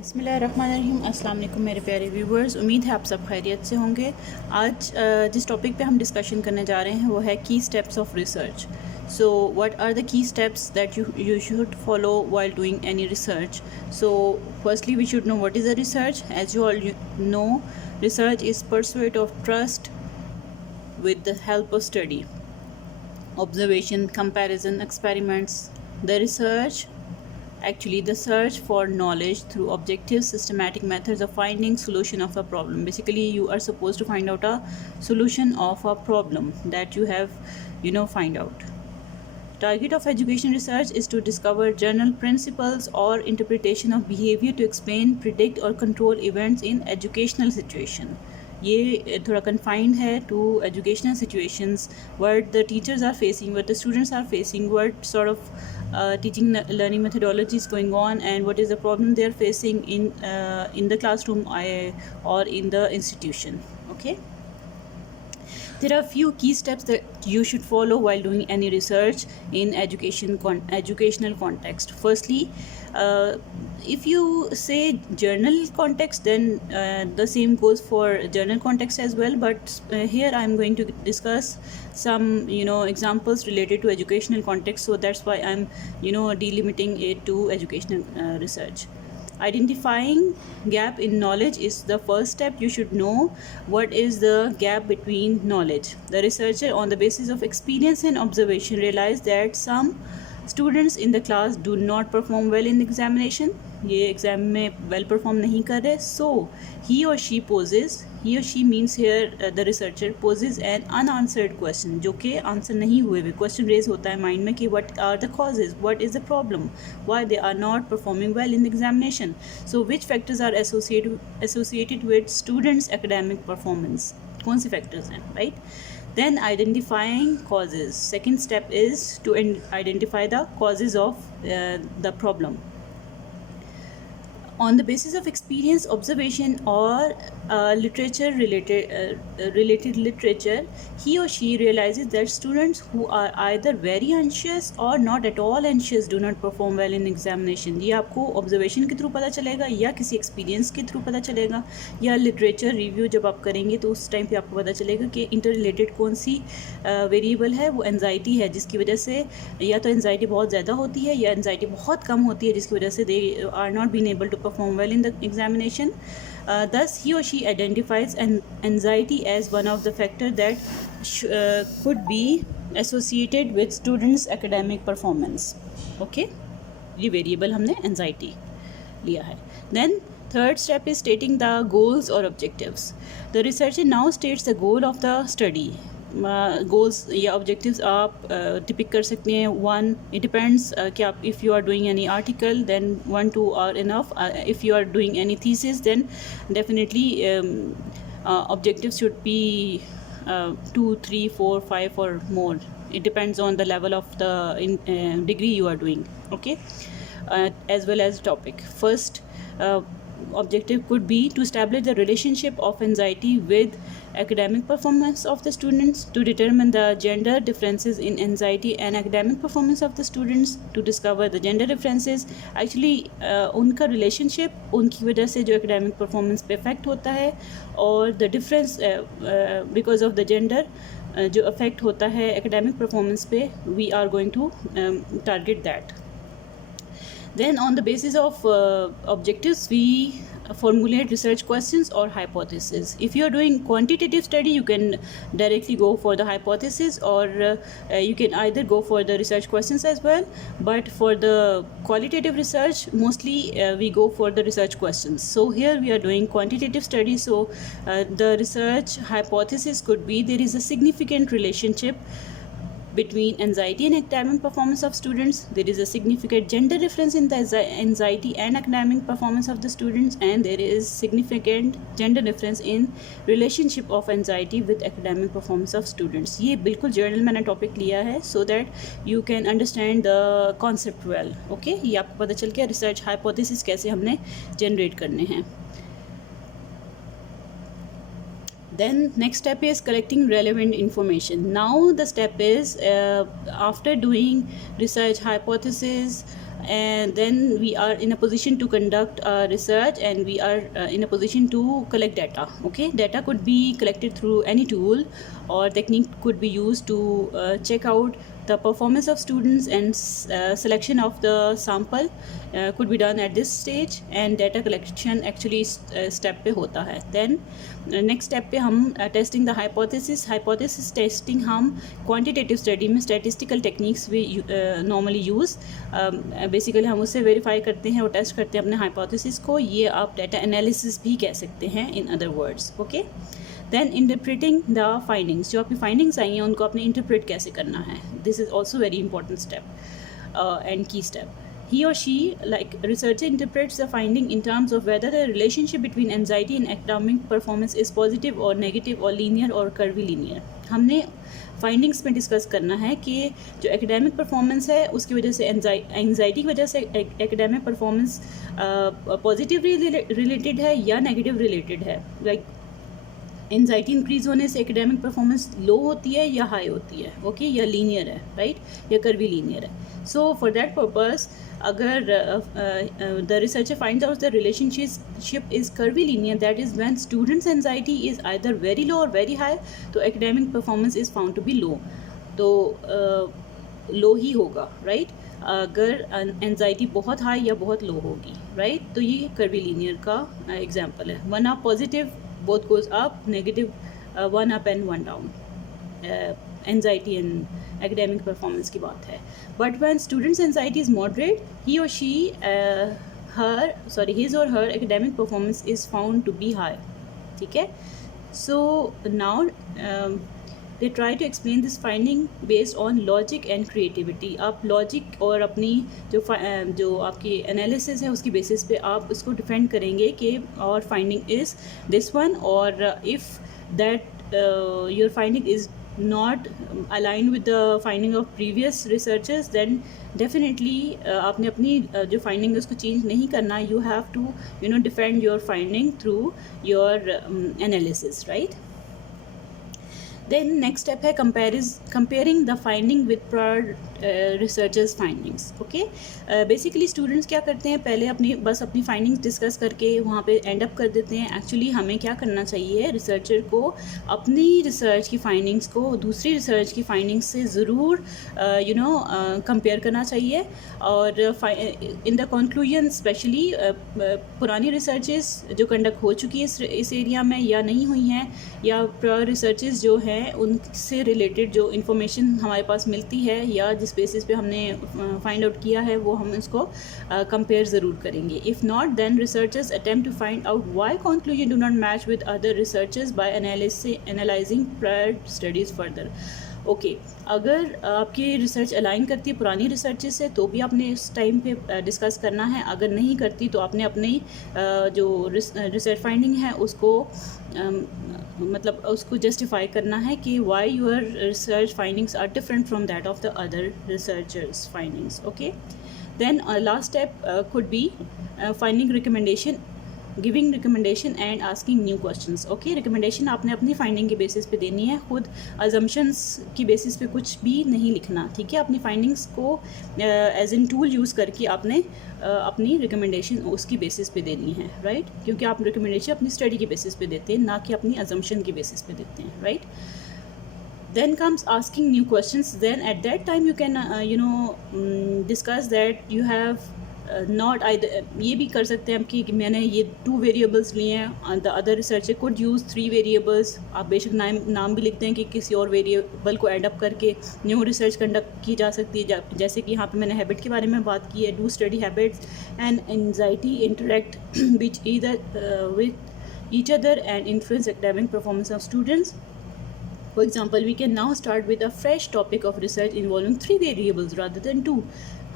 बिस्मिल्लाहिर्रहमानिर्रहीम। अस्सलाम वालेकुम मेरे प्यारे व्यूवर्स, उम्मीद है आप सब खैरियत से होंगे। आज जिस टॉपिक पे हम डिस्कशन करने जा रहे हैं वो है key steps of research. So what are the key steps that you should follow while doing any research. So firstly we should know what is a research. As you all know, research is pursuit of trust with the help of study, observation, comparison, experiments. The search for knowledge through objective systematic methods of finding solution of a problem. Basically you are supposed to find out a solution of a problem that you have find out. Target of education research is to discover general principles or interpretation of behavior to explain, predict or control events in educational situation. ये थोड़ा confined है to educational situations, what the teachers are facing, what the students are facing, what sort of teaching learning methodology is going on, and what is the problem they are facing in the classroom or in the institution. Okay. There are few key steps that you should follow while doing any research in educational context. Firstly, if you say journal context, then the same goes for journal context as well. But here I am going to discuss some examples related to educational context. So that's why I'm delimiting it to educational research. Identifying gap in knowledge is the first step. You should know what is the gap between knowledge. The researcher, on the basis of experience and observation, realized that some students in the class do not perform well in examination. ये exam में well perform नहीं कर रहे. So he or she means here the researcher poses an unanswered question, जो कि answer नहीं हुए हुए क्वेश्चन रेज होता है माइंड में कि what are the causes, what is the problem, why they are not performing well in the examination. So which factors are associated with students academic performance, कौन से factors हैं, right? Then identifying causes. Second step is to identify the causes of the problem. On the basis of experience, observation or related literature, he or she realizes that students who are either very anxious or not at all anxious do not perform well in examination. ये आपको observation के through पता चलेगा या किसी experience के through पता चलेगा या literature review जब आप करेंगे तो उस टाइम पे आपको पता चलेगा कि interrelated कौन सी वेरिएबल है. वो एनजाइटी है जिसकी वजह से या तो एनजाइटी बहुत ज़्यादा होती है या एनजाइटी बहुत कम होती है जिसकी वजह से they are not been able to perform well in the examination. Thus he or she identifies anxiety as one of the factors that could be associated with students academic performance. Okay, ये variable हमने anxiety लिया है. Then third step is stating the goals or objectives. The researcher now states the goal of the study. Goals या objectives आप टिपिक कर सकते हैं. One, it depends कि आप if you are doing any article then 1-2 are enough. If you are doing any thesis then definitely objectives should be 2, 3, 4, 5 or more. It depends on the level of the degree you are doing. Okay, as well as topic. First objective could be to establish the relationship of anxiety with academic performance of the students, to determine the gender differences in anxiety and academic performance of the students, to discover the gender differences. Actually उनका relationship उनकी वजह से जो academic performance पे affect होता है और the difference because of the gender जो affect होता है academic performance पे, we are going to target that. Then on the basis of objectives we formulate research questions or hypotheses. If you are doing quantitative study you can directly go for the hypothesis or you can either go for the research questions as well, but for the qualitative research mostly we go for the research questions. So here we are doing quantitative study. So the research hypothesis could be there is a significant relationship between anxiety and academic performance of students. There is a significant gender difference in the anxiety and academic performance of the students, and there is significant gender difference in relationship of anxiety with academic performance of students. ये बिल्कुल journal मैंने topic लिया है so that you can understand the concept well. Okay, ये आपको पता चल गया रिसर्च हाइपोथेसिस कैसे हमने जनरेट करने हैं. Then next step is collecting relevant information. Now the step is after doing research hypothesis, and then we are in a position to conduct research, and we are in a position to collect data. Okay, data could be collected through any tool, or technique could be used to check out the performance of students, and selection of the sample could be done at this stage, and data collection actually step पे होता है. Then next step पे हम testing the hypothesis testing हम quantitative study में statistical techniques we normally use. Basically हम उससे verify करते हैं और टेस्ट करते हैं अपने हाइपोथेसिस को. ये आप डाटा एनालिसिस भी कह सकते हैं in other words. Okay, then interpreting the findings. जो आपकी फाइंडिंग्स आई हैं उनको आपने इंटरप्रेट कैसे करना है. This is also very important step and की step. He or she, like researcher, interprets the finding in terms of whether the relationship between anxiety and academic performance is positive or negative or linear or curvilinear. हमने findings में discuss करना है कि जो academic performance है उसकी वजह से एंजाइटी की वजह से एकेडमिक परफॉर्मेंस पॉजिटिवली रिलेटेड है या नेगेटिव रिलेटेड है. लाइक एंजाइटी इंक्रीज होने से एकेडमिक परफॉर्मेंस लो होती है या हाई होती है. ओके, या लीनियर है, राइट, या कर्वी लीनियर है. सो फॉर दैट पर्पस अगर the researcher finds out the relationship is curvilinear, that is when students anxiety is either very low और वेरी हाई, तो academic performance is found to be low. तो low ही होगा, right. अगर anxiety बहुत high या बहुत लो होगी, right, तो ये कर्वी लीनियर का एग्जाम्पल है. वन आप positive, both goes up, negative one up and one down. Anxiety and academic performance की बात है. But when students' anxiety is moderate, he or she his or her academic performance is found to be high. ठीक है. So now they try to explain this finding based on logic and creativity. आप logic और अपनी जो आपकी analysis है उसकी basis पे आप उसको defend करेंगे कि our finding is this one, और if that your finding is not aligned with the finding of previous researchers, then definitely आपने अपनी जो finding है उसको change नहीं करना. You have to defend your finding through your analysis, right? Then next step है comparing the finding with prior researchers findings. Okay, basically students क्या करते हैं, पहले बस अपनी findings discuss करके वहाँ पे end up कर देते हैं. Actually हमें क्या करना चाहिए, researcher को अपनी research की findings को दूसरी research की findings से ज़रूर compare करना चाहिए. और in the conclusion especially पुरानी researches जो conduct हो चुकी है इस area में या नहीं हुई हैं, या prior researches जो हैं उनसे रिलेटेड जो इन्फॉर्मेशन हमारे पास मिलती है या जिस बेसिस पे हमने फाइंड आउट किया है वो हम इसको कंपेयर ज़रूर करेंगे. If not, then researchers attempt to find out why conclusion do not match with other researchers by analysing prior studies further. Okay, अगर आपकी रिसर्च अलाइन करती है पुरानी रिसर्चेस से तो भी आपने इस टाइम पे डिस्कस करना है. अगर नहीं करती तो आपने अपनी जो रिसर्च फाइंडिंग है उसको मतलब उसको जस्टिफाई करना है कि why your research findings are different from that of the other researchers findings. Okay, then last step could be finding recommendation, giving recommendation and asking new questions. Okay, recommendation आपने अपनी finding के basis पे देनी है, खुद assumptions की basis पे कुछ भी नहीं लिखना. ठीक है, अपनी फाइंडिंग्स को एज एन टूल यूज़ करके आपने अपनी रिकमेंडेशन उसकी बेसिस पे देनी है, राइट, क्योंकि आप रिकमेंडेशन अपनी स्टडी के बेसिस पे देते हैं, ना कि अपनी अजम्पशन के बेसिस पे देते हैं, right. Then comes asking new questions. Then at that time you can discuss that you have not either. ये भी कर सकते हैं कि मैंने ये 2 वेरिएबल्स लिए हैं, the other researcher could use 3 variables. आप बेशक नाम भी लिखते हैं कि किसी और वेरिएबल को एड अप करके न्यू रिसर्च कंडक्ट की जा सकती है. जैसे कि यहाँ पे मैंने हैबिट के बारे में बात की है. Do study habits and anxiety interact with each other and influence academic performance of students. For example, we can now start with a fresh topic of research involving 3 variables rather than 2.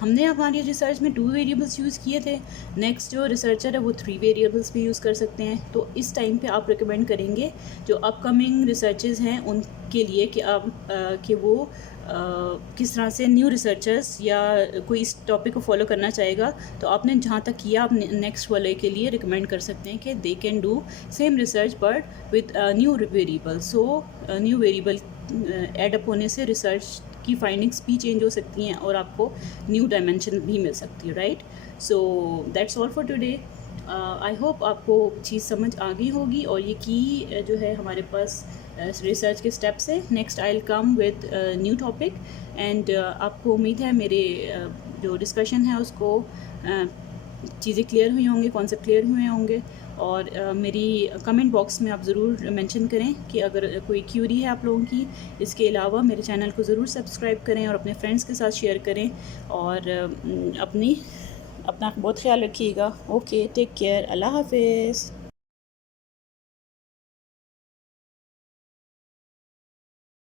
हमने हमारी research में 2 variables use किए थे. Next जो researcher है वो 3 variables भी use कर सकते हैं. तो इस टाइम पे आप रिकमेंड करेंगे जो अपकमिंग रिसर्चेस हैं उनके लिए कि वो किस तरह से न्यू रिसर्चर्स या कोई इस टॉपिक को फॉलो करना चाहेगा तो आपने जहाँ तक किया आप नेक्स्ट वाले के लिए रिकमेंड कर सकते हैं कि they can do same research but with new variable. So new variable add up होने से रिसर्च आपकी फाइंडिंग्स भी चेंज हो सकती हैं और आपको न्यू डायमेंशन भी मिल सकती है, right. So that's all for today. I hope आपको चीज़ समझ आ गई होगी और ये की जो है हमारे पास रिसर्च के स्टेप्स है। Next I will come with new topic and आपको उम्मीद है मेरे जो डिस्कशन है उसको चीज़ें क्लियर हुई होंगी, कॉन्सेप्ट क्लियर हुए होंगे। और मेरी कमेंट बॉक्स में आप ज़रूर मेंशन करें कि अगर कोई क्यूरी है आप लोगों की। इसके अलावा मेरे चैनल को ज़रूर सब्सक्राइब करें और अपने फ्रेंड्स के साथ शेयर करें और अपना बहुत ख्याल रखिएगा। ओके, टेक केयर, अल्लाह हाफिज़।